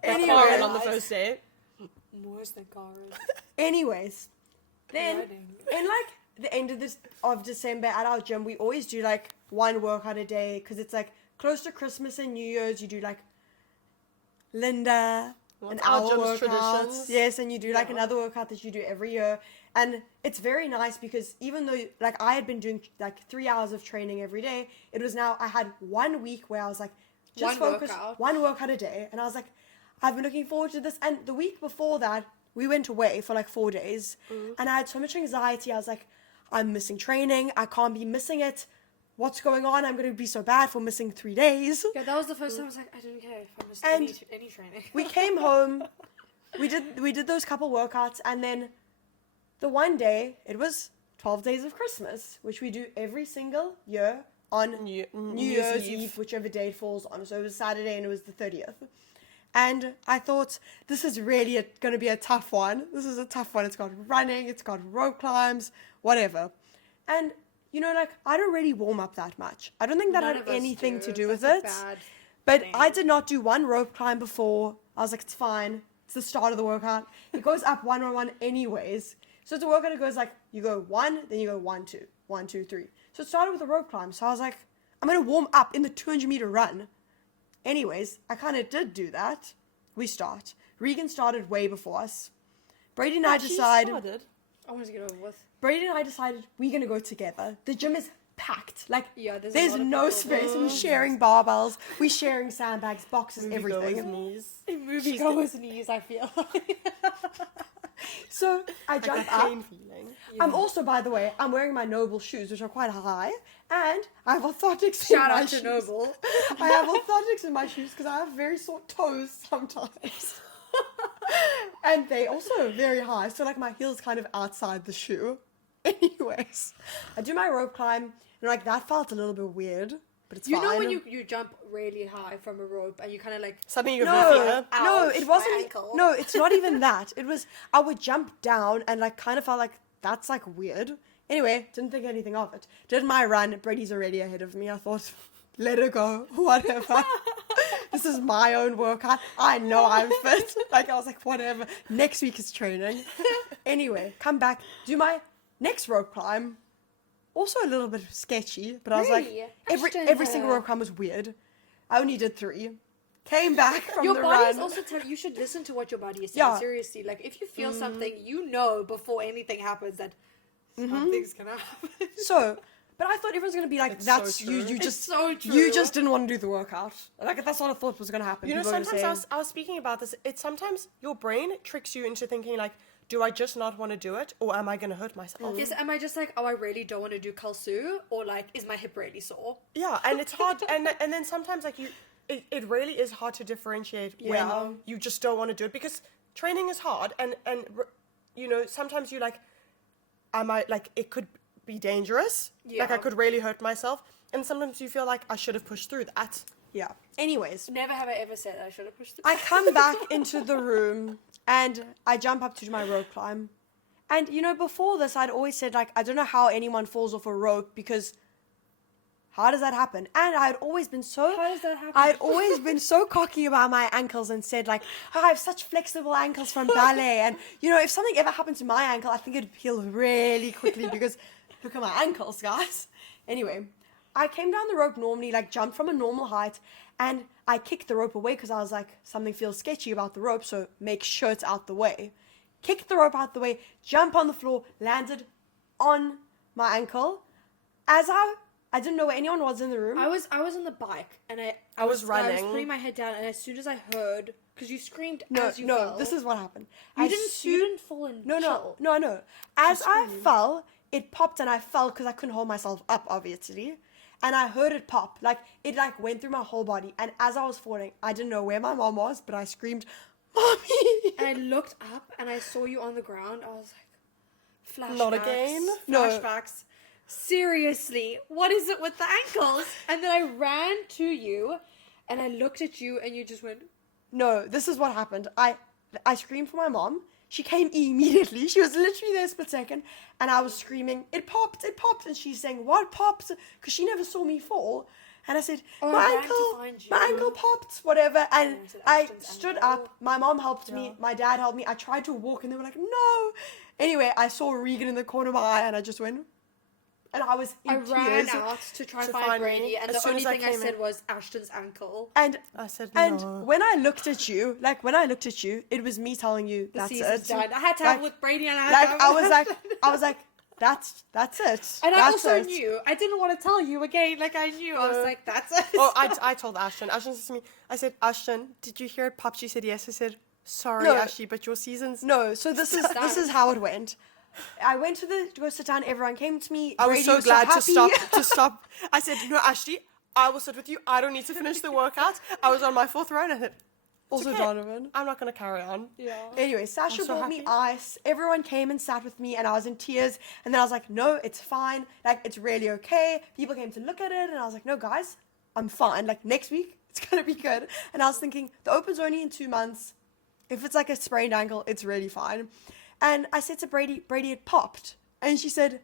Anyway, on the first day. worse than Karen. anyways, then Running. in like the end of December at our gym, we always do like one workout a day because it's like close to Christmas and New Year's. You do like Linda, an What's our hour gym's workout. traditions? Yes, and you do like Yeah. another workout that you do every year. And it's very nice because even though like I had been doing like 3 hours of training every day, it was now I had 1 week where I was like just One focus workout. one workout a day, and I was like, I've been looking forward to this. And the week before that, we went away for like 4 days. And I had so much anxiety. I was like, I'm missing training. I can't be missing it. What's going on? I'm going to be so bad for missing 3 days. Yeah, that was the first time I was like, I didn't care if I missed And any training. We came home. We did those couple workouts. And then the one day, it was 12 days of Christmas, which we do every single year on New Year's Eve, whichever day it falls on. So it was Saturday and it was the 30th. And I thought, this is really going to be a tough one. This is a tough one. It's got running, it's got rope climbs, whatever. And, you know, like, I don't really warm up that much. I don't think that None had of us anything do. to do with That's a it. bad But thing. I did not do one rope climb before. I was like, it's fine. It's the start of the workout. It goes up 1 on 1 anyways. So it's a workout that goes like, you go 1, then you go 1, 2, 1, 2, 3. So it started with a rope climb. So I was like, I'm going to warm up in the 200-meter run. Anyways, I kind of did do that. We start. Regan started way before us. Brady and I decided. I wanted to get over with. Brady and I decided we're going to go together. The gym is packed. Like, Yeah, there's there's a lot of no people. space. We're sharing barbells. We're sharing sandbags, boxes, Moviegoers' everything. knees. Moviegoers' knees, I feel. So I Like jump a up. pain feeling. I'm also, by the way, I'm wearing my Noble shoes, which are quite high, and I have orthotics in Shout my out to shoes. Noble. I have orthotics in my shoes because I have very sore toes sometimes. And they also very high, so like my heel's kind of outside the shoe. Anyways, I do my rope climb, and like that felt a little bit weird, but it's You fine. know when you jump really high from a rope and you kind of like... Suddenly you're No, Ouch, no, it my wasn't. ankle. No, it's not even that. It was I would jump down and like kind of felt like that's like weird. Anyway, didn't think anything of it. Did my run. Brady's already ahead of me. I thought, let her go, whatever. This is my own workout. I know I'm fit. Like I was like, whatever. Next week is training. Anyway, come back, do my next rope climb. Also a little bit sketchy, but I was Really? like, Ashton, every single rope climb was weird. I only did 3. Came back from Your the body's run. also telling you should listen to what your body is saying. Yeah. Seriously, like if you feel something, you know before anything happens that something's gonna happen. So, but I thought everyone's gonna be like, It's "That's so you. true. You It's just, so true. you just didn't want to do the workout." Like that's what I thought was gonna happen. You know, People were sometimes saying, I was speaking about this. It's sometimes your brain tricks you into thinking like, do I just not want to do it, or am I going to hurt myself? Yes, am I just like, oh, I really don't want to do kalsu, or like, is my hip really sore? Yeah, and it's hard, and then sometimes like it really is hard to differentiate Yeah. when you just don't want to do it because training is hard, and you know sometimes you like, I might like it could be dangerous, like I Yeah. could really hurt myself, and sometimes you feel like I should have pushed through that. "Yeah." Anyways, Never have I ever said I should have pushed through. I come back into the room and I jump up to do my rope climb. And you know, before this, I'd always said like, I don't know how anyone falls off a rope because how does that happen? And I'd always been so. How does that happen? I'd always been so cocky about my ankles and said like, oh, I have such flexible ankles from ballet, and you know, if something ever happened to my ankle, I think it'd heal really quickly because look at my ankles, guys. Anyway, I came down the rope normally, like jumped from a normal height, and I kicked the rope away because I was like, something feels sketchy about the rope, so make sure it's out the way. Kicked the rope out the way, jump on the floor, landed on my ankle. As I didn't know where anyone was in the room. I was on the bike and I was I was running. putting my head down, and as soon as I heard, because you screamed no, as you no, fell. this is what happened. You As didn't. soon- You didn't fall and No, chill. no. As I fell, it popped and I fell because I couldn't hold myself up, obviously. And I heard it pop. Like, it like went through my whole body. And as I was falling, I didn't know where my mom was, but I screamed, "Mommy!" And I looked up and I saw you on the ground. I was like, flashbacks. Not again? No. Flashbacks. Seriously, what is it with the ankles? And then I ran to you and I looked at you and you just went, No, this is what happened. I screamed for my mom. She came immediately. She was literally there a split second. And I was screaming, it popped. And she's saying, what popped? Because she never saw me fall. And I said, Oh, I my ran to ankle, find you. my ankle popped, whatever. And I said, I Ashton's stood ankle. up. My mom helped me. Yeah. My dad helped me. I tried to walk and they were like, no. Anyway, I saw Regan in the corner of my eye and I just went, and I was in I ran tears. out to try and To find find Brady, me. and As the soon only as I thing I came said in. was Ashton's ankle. And I said and no. when I looked at you, it was me telling you The that's season's it. done. I had to have Like- with Brady and I had Like to have I with was like, Ashton. I was like, That's it. And I That's also it. knew. I didn't want to tell you again. Like, I knew. I was like, that's it. Well, I told Ashton. Ashton said to me, I said, Ashton, did you hear it popped? She said yes. I said, sorry, No. Ashley, but your season's... No, so this is how it went. I went to go sit down. Everyone came to me. I was Brady so glad happy. to stop. I said, you know, Ashley, I will sit with you. I don't need to finish the workout. I was on my 4th round. I said, Also, okay. Donovan. I'm not going to carry on. Yeah. Anyway, Sasha I'm so bought me happy. ice. Everyone came and sat with me, and I was in tears. And then I was like, no, it's fine. Like, it's really okay. People came to look at it, and I was like, no, guys, I'm fine. Like, next week, it's going to be good. And I was thinking, the Open's only in 2 months. If it's like a sprained ankle, it's really fine. And I said to Brady, it popped. And she said,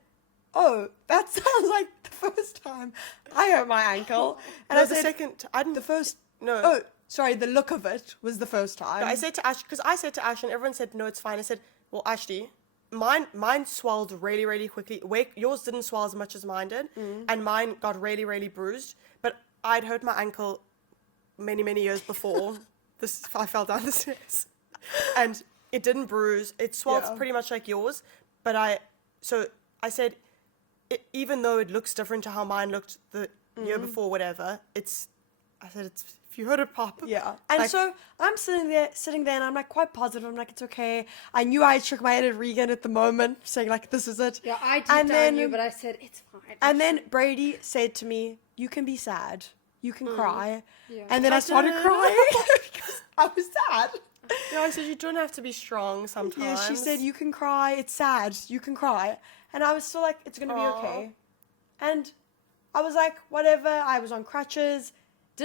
oh, that sounds like the first time I hurt my ankle. And No, I the said, second... I didn't... the first... No. Oh, sorry, the look of it was the first time. I said to Ash, because I said to Ash, and everyone said, no, it's fine. I said, well, Ashley, mine swelled really, really quickly. Yours didn't swell as much as mine did, and mine got really, really bruised. But I'd hurt my ankle many, many years before. I fell down the stairs, and it didn't bruise. It swelled Yeah. pretty much like yours, but I said, even though it looks different to how mine looked the year before, whatever, I said, if you heard it pop. Yeah. And like- so I'm sitting there and I'm like quite positive. I'm like, it's okay. I knew I shook my head at Regan at the moment, saying like, this is it. Yeah, I And did then- you, but I said, it's fine. And then Brady said to me, you can be sad. You can cry. Yeah. And then I started did. crying because I was sad. No, I said, you don't have to be strong sometimes. Yeah, she said, you can cry. It's sad. You can cry. And I was still like, it's going to be Aw. okay. And I was like, whatever. I was on crutches. I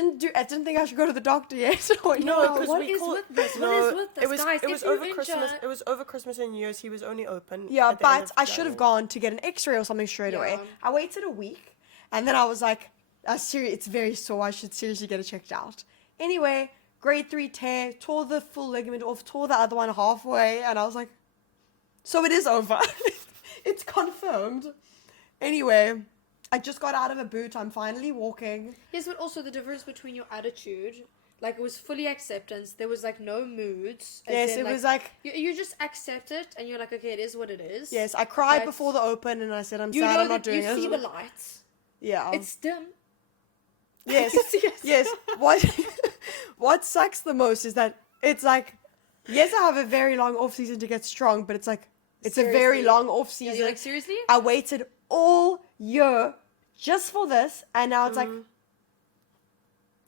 didn't think I should go to the doctor yet. No, No, because what we is call with this? What No, is with this, it was guys? it If was you're over Christmas. injured- It was over Christmas and New Year's. He was only open. Yeah, at the end but of I should have January. gone to get an X-ray or something straight away. Yeah. I waited a week, and then I was like, it's very sore. I should seriously get it checked out. Anyway, grade 3 tear, tore the full ligament off, tore the other one halfway, and I was like, so it is over. It's confirmed. Anyway, I just got out of a boot. I'm finally walking. Yes, but also the difference between your attitude, like it was fully acceptance. There was like no moods. as Yes, in, it was like, you just accept it, and you're like, okay, it is what it is. yes, I cried But before the Open, and I said, I'm you sad know I'm not that doing you it. see the lights. Yeah. It's dim. Yes, Yes. yes. What sucks the most is that it's like, yes, I have a very long off season to get strong, but it's like it's a very Seriously. long off Yeah, season. you're like, seriously? I waited all year just for this, and now it's like,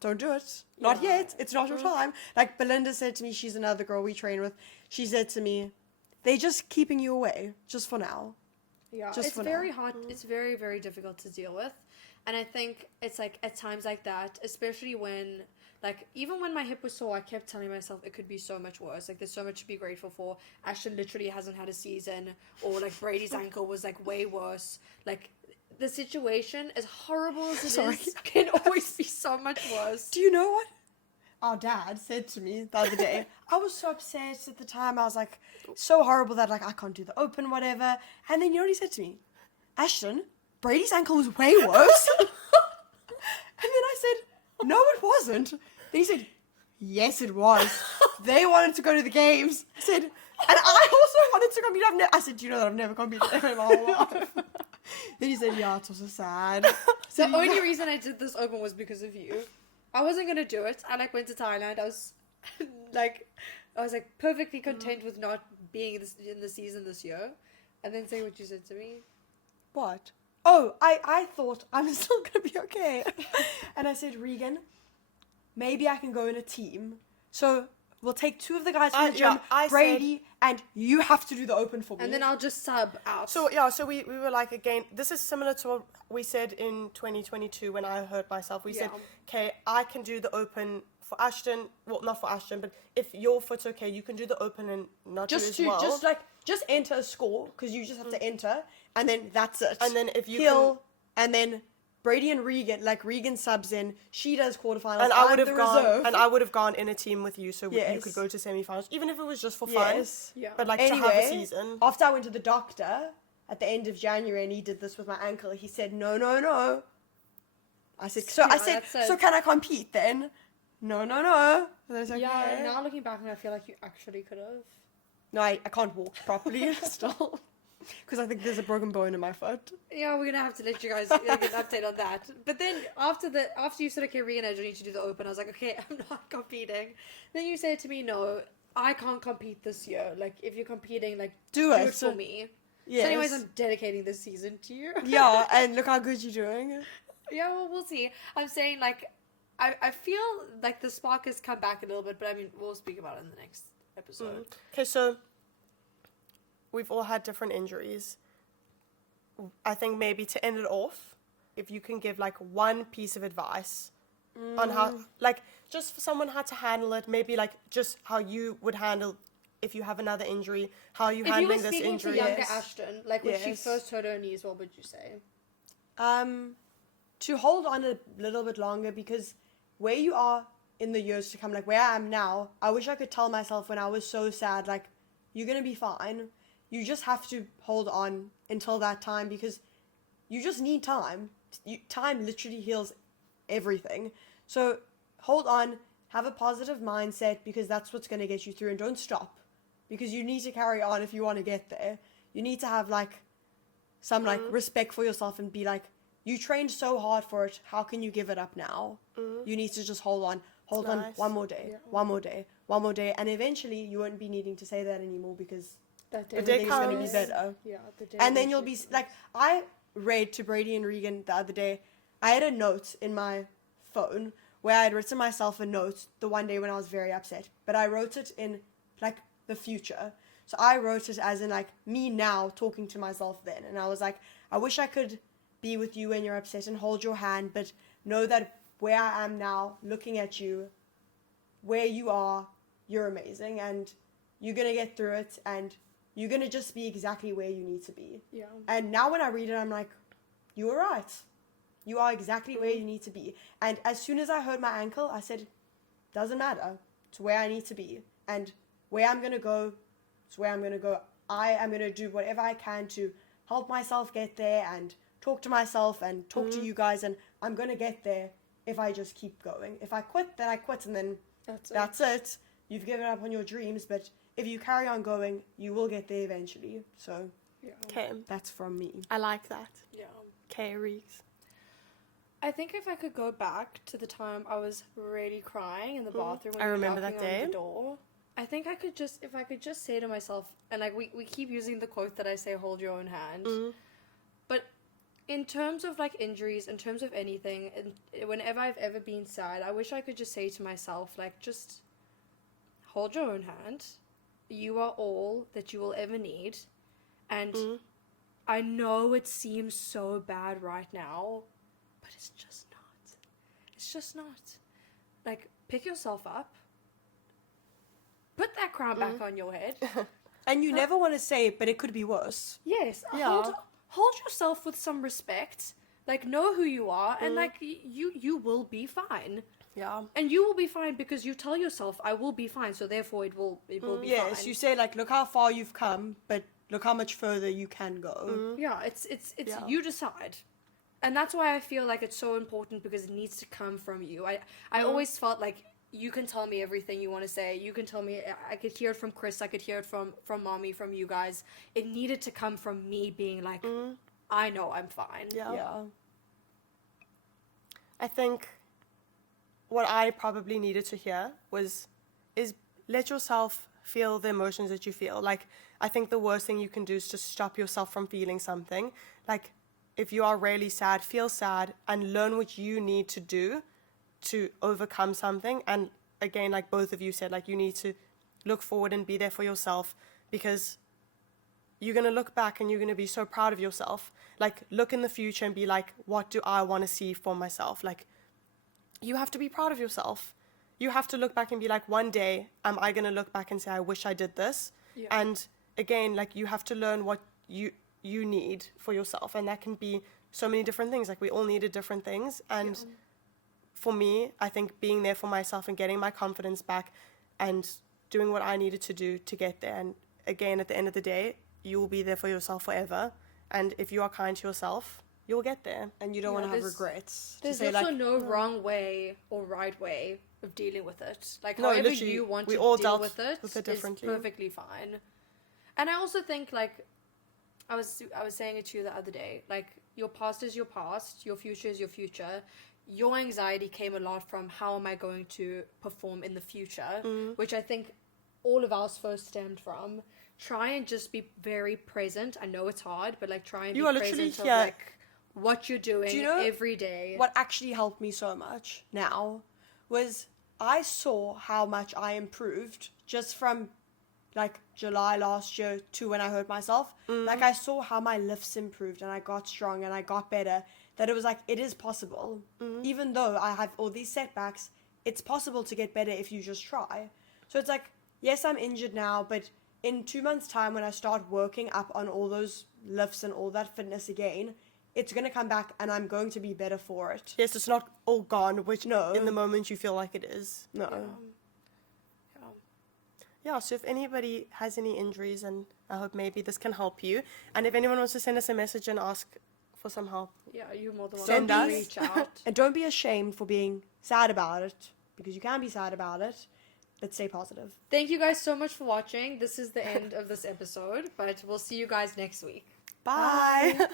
don't do it. Not Yeah. yet. It's not your time. Like Belinda said to me, she's another girl we train with. She said to me, they're just keeping you away just for now. Yeah, Just it's for very now. hard. It's very, very difficult to deal with. And I think it's like at times like that, especially when, like, even when my hip was sore, I kept telling myself it could be so much worse. Like, there's so much to be grateful for. Ashton literally hasn't had a season. Or, like, Brady's ankle was, like, way worse. Like, the situation, as horrible as it Sorry. is, can always be so much worse. Do you know what our dad said to me the other day? I was so upset at the time. I was like, so horrible that like I can't do the Open, whatever. And then you know what he said to me? Ashton, Brady's ankle was way worse. And then I said, no, it wasn't. Then he said, yes, it was. They wanted to go to the games. I said, and I also wanted to compete. I said, do you know that I've never competed ever in my whole life? Then he said, yeah, it's also sad. So The only reason I did this Open was because of you. I wasn't gonna do it. I like went to Thailand. I was like perfectly content with not being in the season this year, and then say what you said to me. What? Oh, I thought I'm still gonna be okay. And I said, Regan, maybe I can go in a team. So we'll take 2 of the guys from the gym, I Brady, and you have to do the Open for me. And then I'll just sub out. So yeah, so we were like, again, this is similar to what we said in 2022 when I hurt myself. We said, okay, I can do the Open for Ashton. Well, not for Ashton, but if your foot's okay, you can do the Open and not just do as well. just enter a score, because you just have to enter, and then that's it. And then if you He'll, and then Brady and Regan, like Regan subs in, she does quarterfinals, and I would I'm have the gone, reserve. and I would have gone in a team with you, so you Yes. could go to semifinals, even if it was just for fun. Yes. Yeah. But like to have a season. After I went to the doctor at the end of January and he did this with my ankle, he said, no. I said, that's it. so can I compete then? No. And I was like, yeah. okay. Now looking back, I feel like you actually could have. No, I can't walk properly still. Because I think there's a broken bone in my foot. Yeah, we're gonna have to let you guys get an update on that. But then after you said, okay, Regan, I don't need to do the open, I was like, okay, I'm not competing. Then you said to me, no, I can't compete this year. Like, if you're competing, like, do it for me. Yes. So anyways, I'm dedicating this season to you. Yeah, and look how good you're doing. Yeah, well, we'll see. I'm saying, like, I feel like the spark has come back a little bit, but I mean, we'll speak about it in the next episode. Okay, so we've all had different injuries. I think maybe to end it off, if you can give like one piece of advice on how, like, just for someone how to handle it, maybe like just how you would handle if you have another injury, how are you handling this injury? If you were speaking to younger Ashton, like when she Yes. first hurt her knees, what would you say? To hold on a little bit longer, because where you are in the years to come, like where I am now, I wish I could tell myself when I was so sad, like, you're gonna be fine. You just have to hold on until that time, because you just need time. Time literally heals everything. So hold on, have a positive mindset, because that's what's gonna get you through, and don't stop, because you need to carry on if you want to get there. You need to have like some like respect for yourself and be like, you trained so hard for it, how can you give it up now? You need to just hold on Nice. one more day, one more day, one more day, and eventually you won't be needing to say that anymore, because That day everything's going to be comes. better. Yeah, the day. And then you'll be like, I read to Brady and Regan the other day, I had a note in my phone where I had written myself a note the one day when I was very upset, but I wrote it in like the future. So I wrote it as in like me now talking to myself then, and I was like, I wish I could be with you when you're upset and hold your hand, but know that where I am now, looking at you, where you are, you're amazing, and you're gonna get through it, and you're gonna just be exactly where you need to be. Yeah. And now when I read it, I'm like, you were right. You are exactly where you need to be. And as soon as I hurt my ankle, I said, doesn't matter. It's where I need to be. And where I'm going to go, it's where I'm going to go. I am going to do whatever I can to help myself get there and talk to myself and talk to you guys. And I'm going to get there if I just keep going. If I quit, then I quit. And then that's it. You've given up on your dreams. But if you carry on going, you will get there eventually. So Yeah. Okay, that's from me. I like that. Yeah. Okay, Reeks. I think if I could go back to the time I was really crying in the bathroom when I we were remember knocking that day. on the door, I think I could just, if I could just say to myself, and like we keep using the quote that I say, hold your own hand. But in terms of like injuries, in terms of anything, and whenever I've ever been sad, I wish I could just say to myself, like, just hold your own hand. You are all that you will ever need. And I know it seems so bad right now, but it's just not. It's just not. Like, pick yourself up. Put that crown back on your head. And you never want to say, but it could be worse. Yes. Yeah. Hold yourself with some respect. Like, know who you are, and like you will be fine. Yeah. And you will be fine because you tell yourself, I will be fine, so therefore it will be Yes, fine. you say like, look how far you've come, but look how much further you can go. Yeah, it's Yeah. you decide. And that's why I feel like it's so important, because it needs to come from you. I always felt like you can tell me everything you want to say. You can tell me, I could hear it from Chris, I could hear it from mommy, from you guys. It needed to come from me being like, I know I'm fine. Yeah. I think what I probably needed to hear is let yourself feel the emotions that you feel. Like, I think the worst thing you can do is just stop yourself from feeling something. Like, if you are really sad, feel sad and learn what you need to do to overcome something. And again, like both of you said, like, you need to look forward and be there for yourself, because you're going to look back and you're going to be so proud of yourself. Like, look in the future and be like, what do I want to see for myself? Like, you have to be proud of yourself. You have to look back and be like, one day, am I going to look back and say, I wish I did this? Yeah. And again, like, you have to learn what you need for yourself. And that can be so many different things. Like, we all needed different things. And for me, I think being there for myself and getting my confidence back and doing what I needed to do to get there. And again, at the end of the day, you will be there for yourself forever. And if you are kind to yourself, you'll get there. And you don't Yeah, want to have there's- regrets. To There's say also like, no wrong way or right way of dealing with it. Like, No, however literally, you want we to all deal dealt with it with it is differently. perfectly fine. And I also think, like, I was saying it to you the other day. Like, your past is your past, your future is your future. Your anxiety came a lot from how am I going to perform in the future, which I think all of ours first stemmed from. Try and just be very present. I know it's hard, but like try and You be are literally present of here. like what you're doing Do you know every day. What actually helped me so much now was I saw how much I improved just from like July last year to when I hurt myself. Like I saw how my lifts improved and I got strong and I got better. That it was like, it is possible. Even though I have all these setbacks, it's possible to get better if you just try. So it's like, yes, I'm injured now, but in 2 months' time when I start working up on all those lifts and all that fitness again, it's going to come back and I'm going to be better for it. Yes, it's not all gone, which No. in the moment you feel like it is. No. Yeah, so if anybody has any injuries, and I hope maybe this can help you, and if anyone wants to send us a message and ask for some help, Yeah, you're more than Send welcome to us. reach out. And don't be ashamed for being sad about it, because you can be sad about it, but stay positive. Thank you guys so much for watching. This is the end of this episode, but we'll see you guys next week. bye.